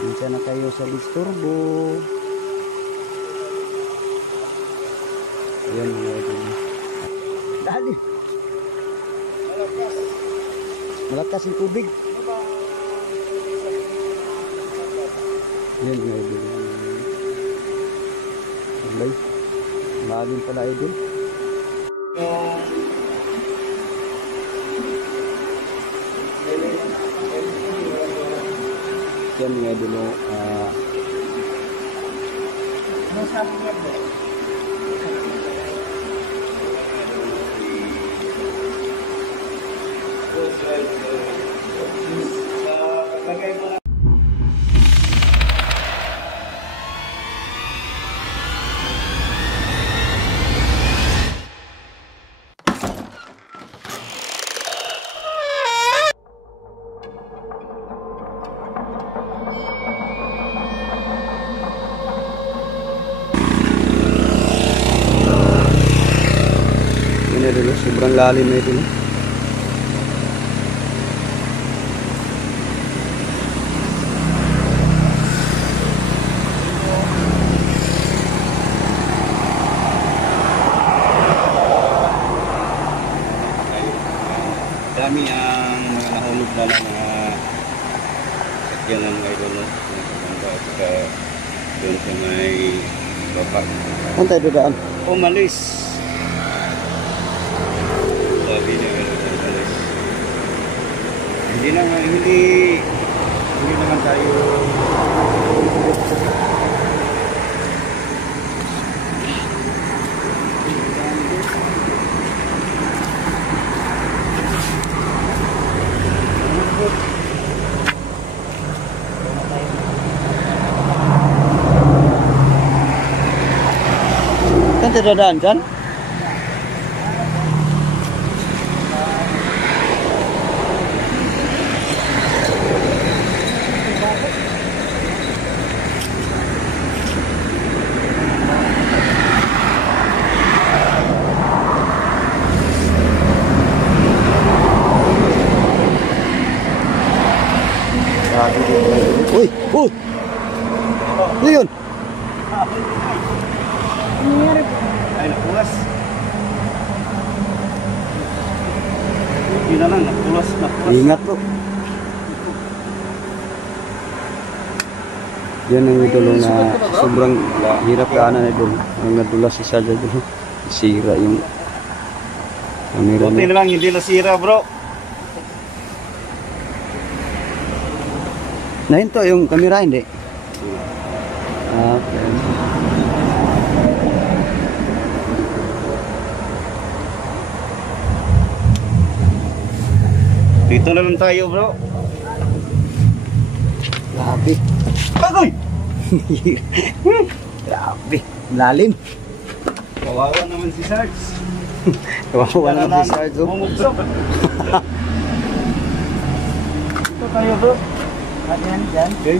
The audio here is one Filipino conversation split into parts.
Minsan na kayo sa disturbo. Ayan mga idol. Dali. Malakas yung tubig. Ayan mga idol. Alay. Malalim pala idol. Yan mga idol. Ano sabi niya bro? Dulu, sobrang lalim na ito. Dami ang mga nahulog na lang mga sakyan ng mga idol, no? At saka doon sa may bapak. Saan tayo dadaan? Umalis. Sabi niya umalis. Hindi naman tayo Saan tayo dadaan dyan? Uy! Uy! Ano yun? ay napulas. Hindi na lang, napulas. Ingat po. Yan ang idolo na sobrang hirap kaanan idol. Ang nadulas si Sarja idol. Sira yung camera Buti niya. na lang, hindi nasira bro. Nahinto yung camera hindi? Okay. Dito na lang tayo bro. Grabe. Agoy! Grabe. Lalim. Kawawa naman si Sarge. Kawawa naman si Sarge. Bumugso. Dito tayo bro. Dyan. Okay.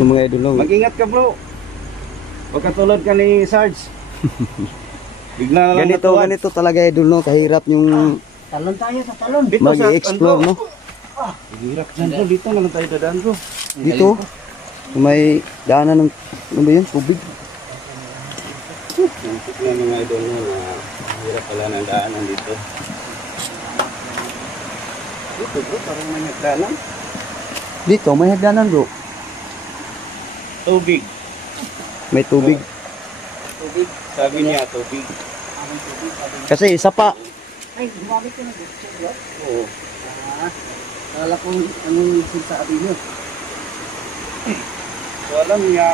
Yung mga idol. Mag-ingat ka bro. Huwag katulad ka ni Sarge. Bigla lang natuwan. Ganito talaga idol no. Kahirap yung Talon tayo sa talon. Dito mag-i-explore no. Hirap dyan bro. Dito na lang tayo dadaan bro. Dito. May daanan ng ano ba yun? Tubig. Nantik na mga idol na hirap pala ng daanan dito. Dito bro, parang may nagdaanan. Dito may hagdanan bro. Tubig. May tubig. Tubig. Sabi niya tubig. Kasi isa pa. Ay, gumamit ko na gusto bro. Oo. Kala ko anong sinasabi nyo. So alam niya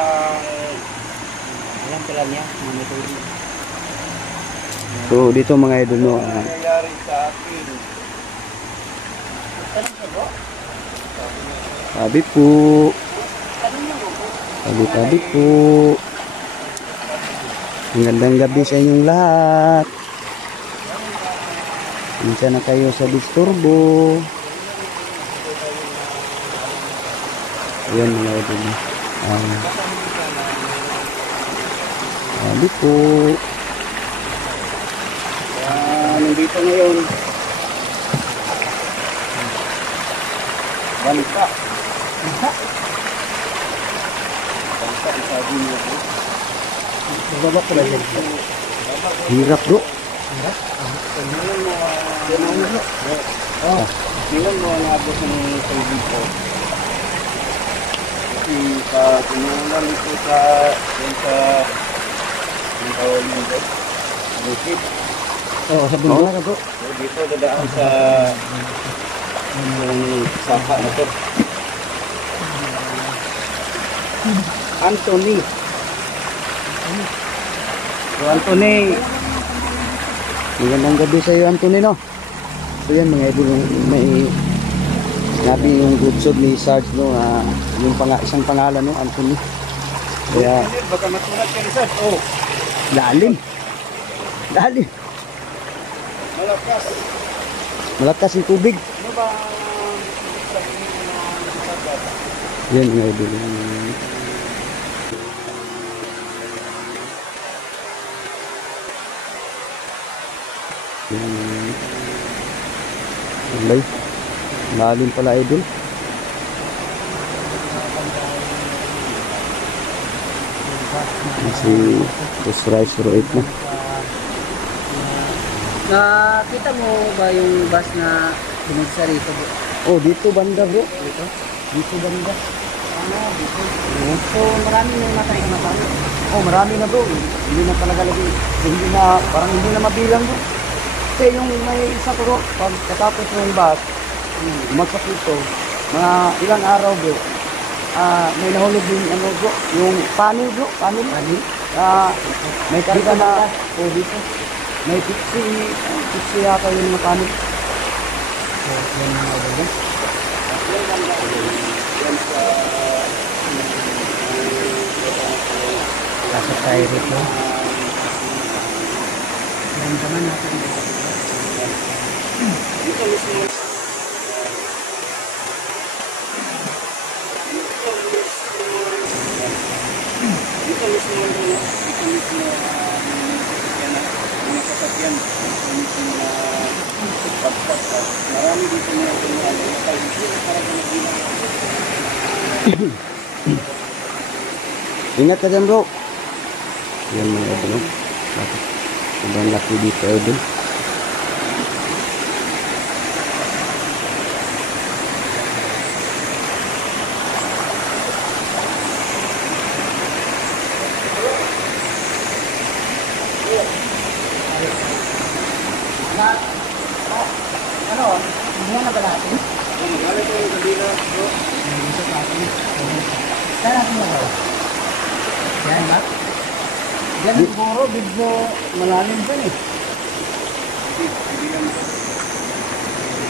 Alam pala niya, mga tubig. So dito mga idol no. nangyayari sa akin. Talon siya bro. Sabi po. Sabi po. Magandang gabi sa inyong lahat. Minsan na kayo sa disturbo. Ayan mga idol. Sabi po. Nandito ngayon. Balik pa. Bangka ang sabi niya bro. Bababa ko lang. Hirap bro. Tingnan mo ang abot ng tubig ko. Kasi pag inuulan ito sa yung tawag mo ito, bukid. Oo, sa bundok na bro. So, dito dadaan sa yung sapa na ito. Anthony. So, Anthony. Magandang gabi sa iyo, Anthony, no? So yan mga idol, may sinabi yung good soul ni Sarge, no? Yung isang pangalan, no? Anthony. Kaya Baka matulad ka ni Sir. Oh, lalim. Lalim. malakas. Malakas yung tubig. Ano ba sabihin mo na sagat? Yan mga idol. Yan. Alay. Lalim pala idol. Kasi Tusray 08 na. Nakita mo ba yung bus na binagsa rito bro? Oh, dito banda bro. Dito? Dito banda. Dito. So marami na yung natay na tao. Oh, marami na bro. Hindi na talaga lagi. Hindi na, parang hindi na mabilang bro. Kasi yung may isa bro, pag katapos ng bus, umagsak ito, mga ilang araw bro, may nahulog din ano bro, yung panel bro, panel. May karga na, oh dito, may pixie yata yung mga panel. So yan mga idol. Kasi tayo rito. Ramdaman natin. Marami dito na Ingat ka dyan bro. Yan mga idol, no? Sobrang laki dito idol. Ano? Hindi na ba natin? magalit ko yung kabila, bro. Dito sa atin. Saan natin magawa? Yan ba? Yan siguro, medyo malalim dyan eh.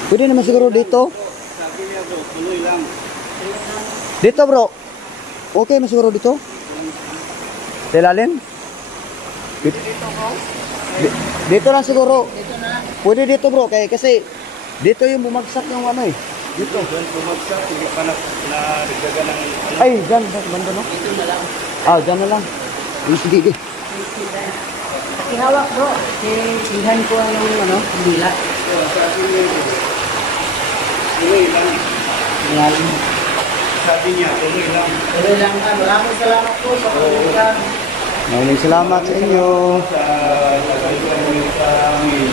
Pwede naman siguro dito. Sabi niya bro, tuloy lang. Dito bro. Okay na siguro dito. Sa ilalim? Dito lang siguro. Dito na. Pwede dito bro. Kasi dito yung bumagsak yung ano eh. Dito, doon bumagsak, hindi pa narigdagan ng ano. Ay, dyan. Banda no? Dito na lang. Dyan na lang. Sige. Ihawak bro. Ihan ko yung ano, dila. Sabi niya, tuloy lang. Malalim. Sabi niya, tuloy lang. Tuloy lang ka. Maraming salamat po sa pagkakas. Maraming salamat sa inyo. Sa nagkaluan mo sa amin.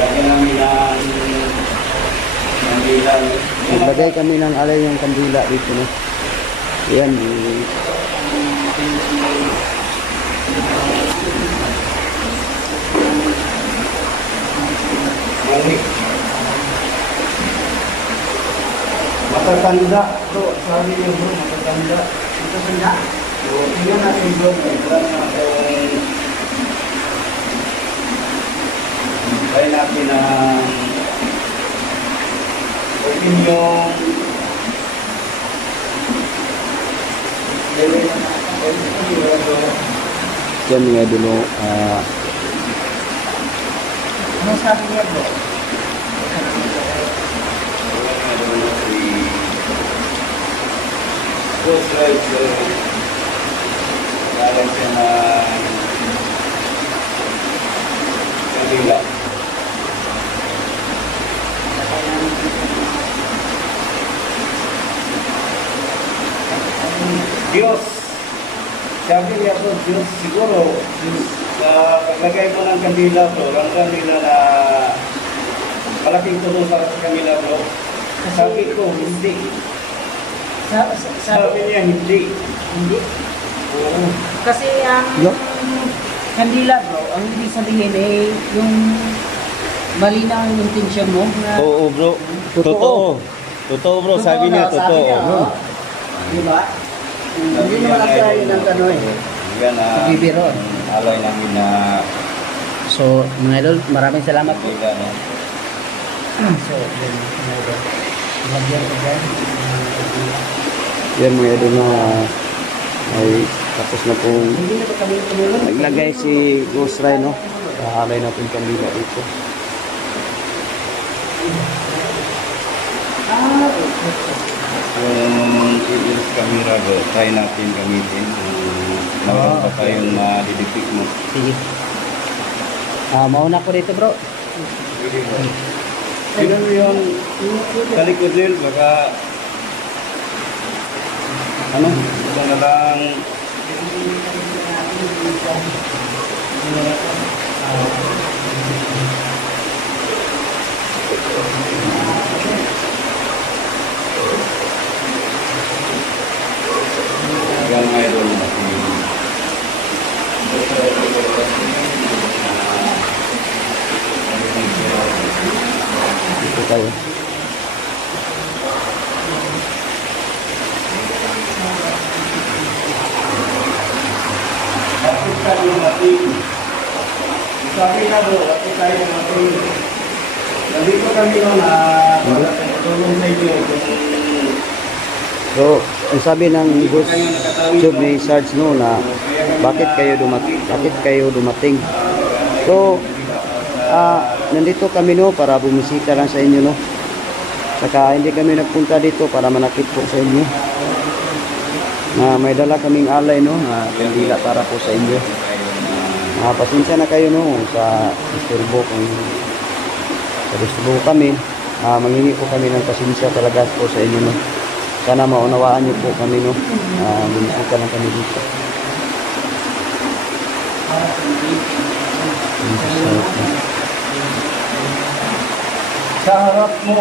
Lagyan namin ng bilang. Naglagay kami ng alay yung kandila dito no. Yan. Matatanda. So, sabi niyo bro, matatanda. Matatanda. So, tingnan natin bro, try natin ang opinion. Yan mga dulo. Ano sabi niya bro? Ghost rides, parang siya na kabila. Diyos. Sabi niya bro, Diyos siguro. Paglagay mo ng kandila bro, ramdam nila na malaking tulong para sa kanila bro. Sabi ko, hindi. Sabi niya, hindi. Hindi. Oo. Kasi ang Yo. kandila bro, ang ibig sabihin eh, yung malinaw ang intensyon mo na Oo bro. Totoo. Totoo bro, sabi niya, totoo. oo. Di ba? Hindi naman nasa yun ang ano eh. Yan na. Bibiro. Alay namin na So, mga idol, maraming salamat po. bigla no. So, yun, mga idol. Lagyan ko dyan. Yan mga idol na ay tapos na pong Hindi na ba kami tumulong? naglagay si Ghost Ray, no? Kahalay natin kandila dito. Yung PLS camera bro, try natin gamitin. Mayroon pa tayong madidipik mo. Sige. Mauna ko dito bro. Pwede bro. Siguro yung sa likod din, baka ano, ito na lang. Yan mayroon natin. Dito tayo. Bakit tayo natin? Sabi na bro, bakit tayo natin? Nandito kami no na wala tayong tulong sa inyo kung So, ang sabi ng Ghost Tube ni Sarge, no, na bakit kayo dumating. So, nandito kami, no, para bumisita lang sa inyo, no. Saka hindi kami nagpunta dito para manakit po sa inyo. May dala kaming alay, no, na kandila para po sa inyo. Pasensya na kayo, no, sa isturbo kung isturbo kami. Manghingi po kami ng pasensya talaga po sa inyo, no. Sana maunawaan niyo po kami, no. Bumisita lang kami dito. sa harap mo.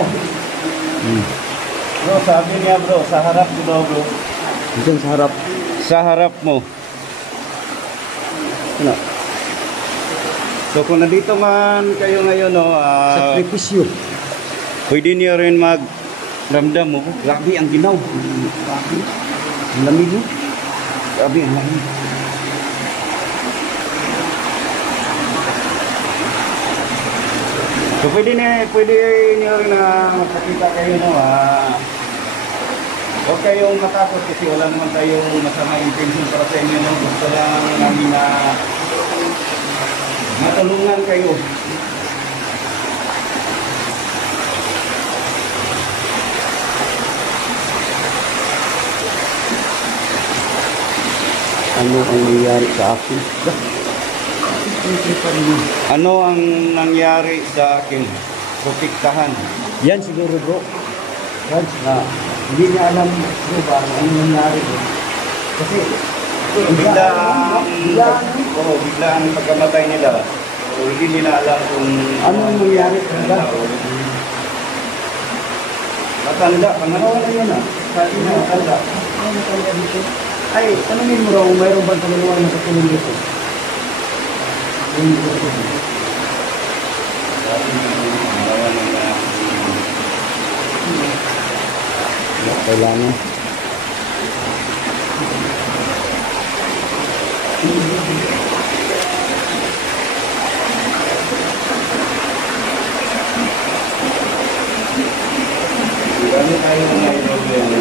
Bro, sabi niya bro, sa harap mo daw bro. Diyan sa harap. Sa harap mo. Ano? So kung nandito man kayo ngayon, no, Sakripisyo. pwede niyo rin ramdam mo. Grabe ang ginaw. Grabe. Ang lamig, no? Grabe ang lamig. So pwede niyo rin na makakita kayo, no, huwag kayong matakot kasi wala naman tayong masama intention para sa inyo, no. Gusto lang namin na matulungan kayo. Ano ang nangyari sa akin? Ano ang nangyari sa akin? Protektahan. Yan siguro, bro. Yan na hindi niya alam, bro, ba ano nangyari, bro. Kasi bigla ang pagkamatay nila. So, hindi nila alam kung ano ang nangyari talaga. Matanda, pangalawa na yun Sabi na matanda. Ano matanda dito? Ay, tanungin mo raw kung mayroong bang pangalawa na katulong dito. Kailangan. Marami tayong may problema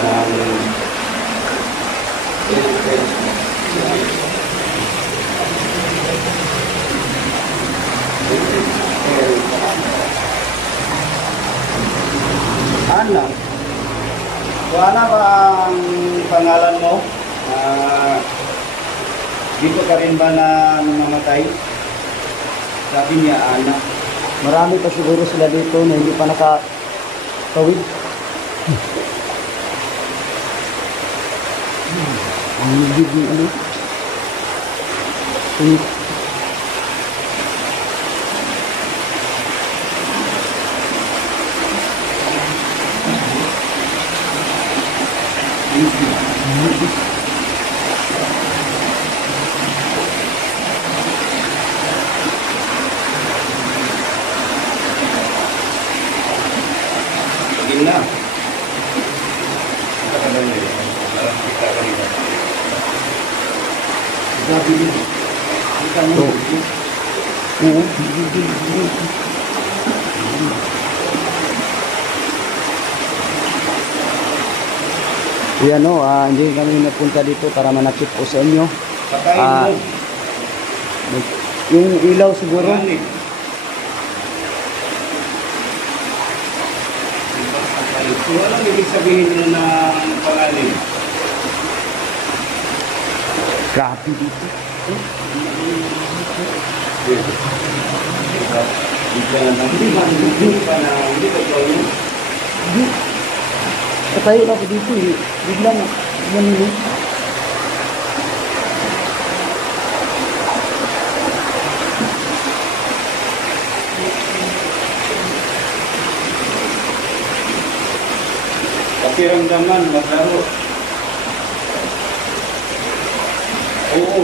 Ana. So, Ana ba ang pangalan mo? Dito ka rin ba na namamatay? Sabi niya, Ana. Marami pa siguro sila dito na hindi pa nakatawid. Ang big ano. Ang Sige na. Kita ka ba niyo? Parang kita ka nila. grabe yun. Ito. Oo. Yan o, hindi kami napunta dito para manakit po sa inyo. Patayin Ah. mo. Yung ilaw siguro. Panganib. So, anong ibig sabihin nyo ng panganib? Grabe dito. Hindi ko ito yun. Hindi. Katayo na ako dito eh. Biglang ganun eh. Pakiramdaman, maglaro. Oo.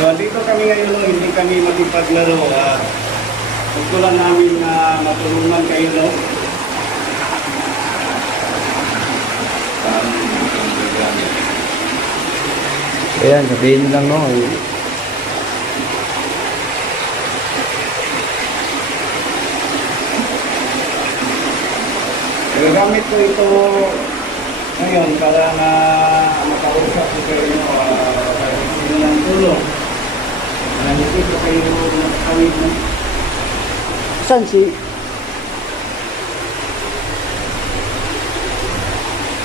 So, dito kami ngayon, no, hindi kami makipaglaro. Gusto lang namin na matulungan kayo, no? Ayan, sabihin nyo lang no. Gagamit ko ito ngayon para na makausap ko kayo sino ng tulong. Nandito ko kayo nakakawit mo. Saan si...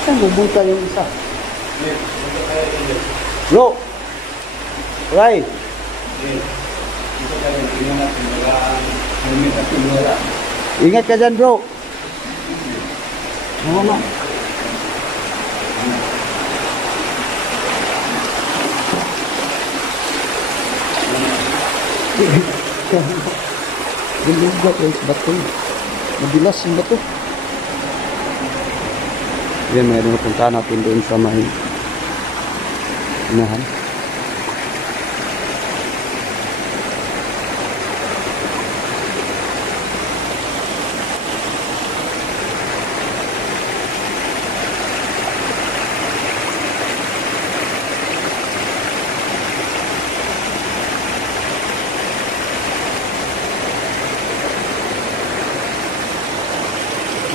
Saan bubunta yung isa? Yes, dito tayo ulit. Bro! Right! Yes. Dito tayo, tingnan natin. Wala helmet at wala. Ingat ka dyan bro! Oo nga. Guluga guys, bato. Madilas yung bato. Yan, mayroon na punta natin doon sa may inahan.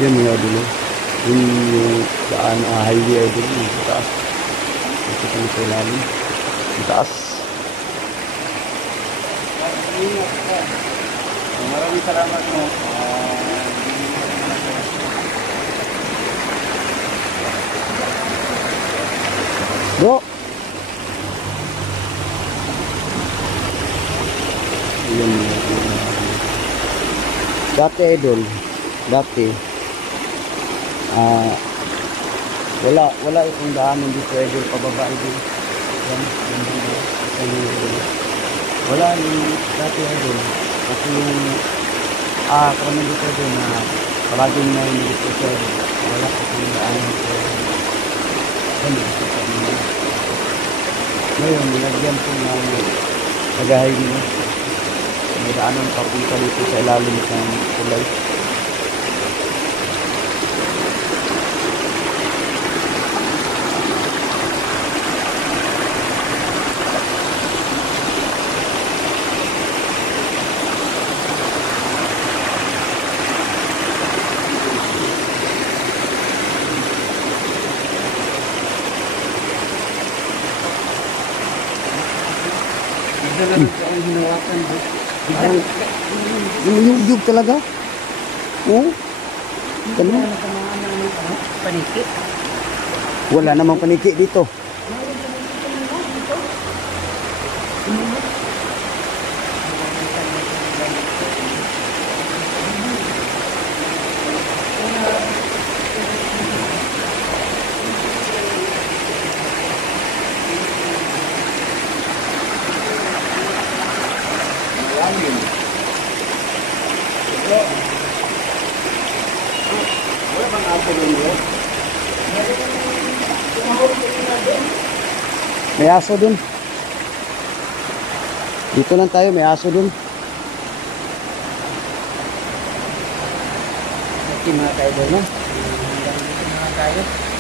Yan mga dulo. Yung daan, highway ay dulo. Sa taas. Ito kami sa ilalim. Sa taas. Maraming salamat mo. Bro! Yan mga dulo. Dati idol. Dati. Wala itong daanan dito idol. Pababa idol. Yan. Wala yung dati idol. Kasi yung kami dito idol na palaging na yung dito idol. Wala itong daanan dito. Ngayon, nilagyan po ng nagahay nila. May daanan papunta dito sa ilalim ng tulay. Parang yung talaga. Oo. Ganun. Paniki. Wala namang paniki dito. May aso dun. Dito lang tayo, may aso dun. Okay mga kaidol, no? Hanggang dito mga kaidol.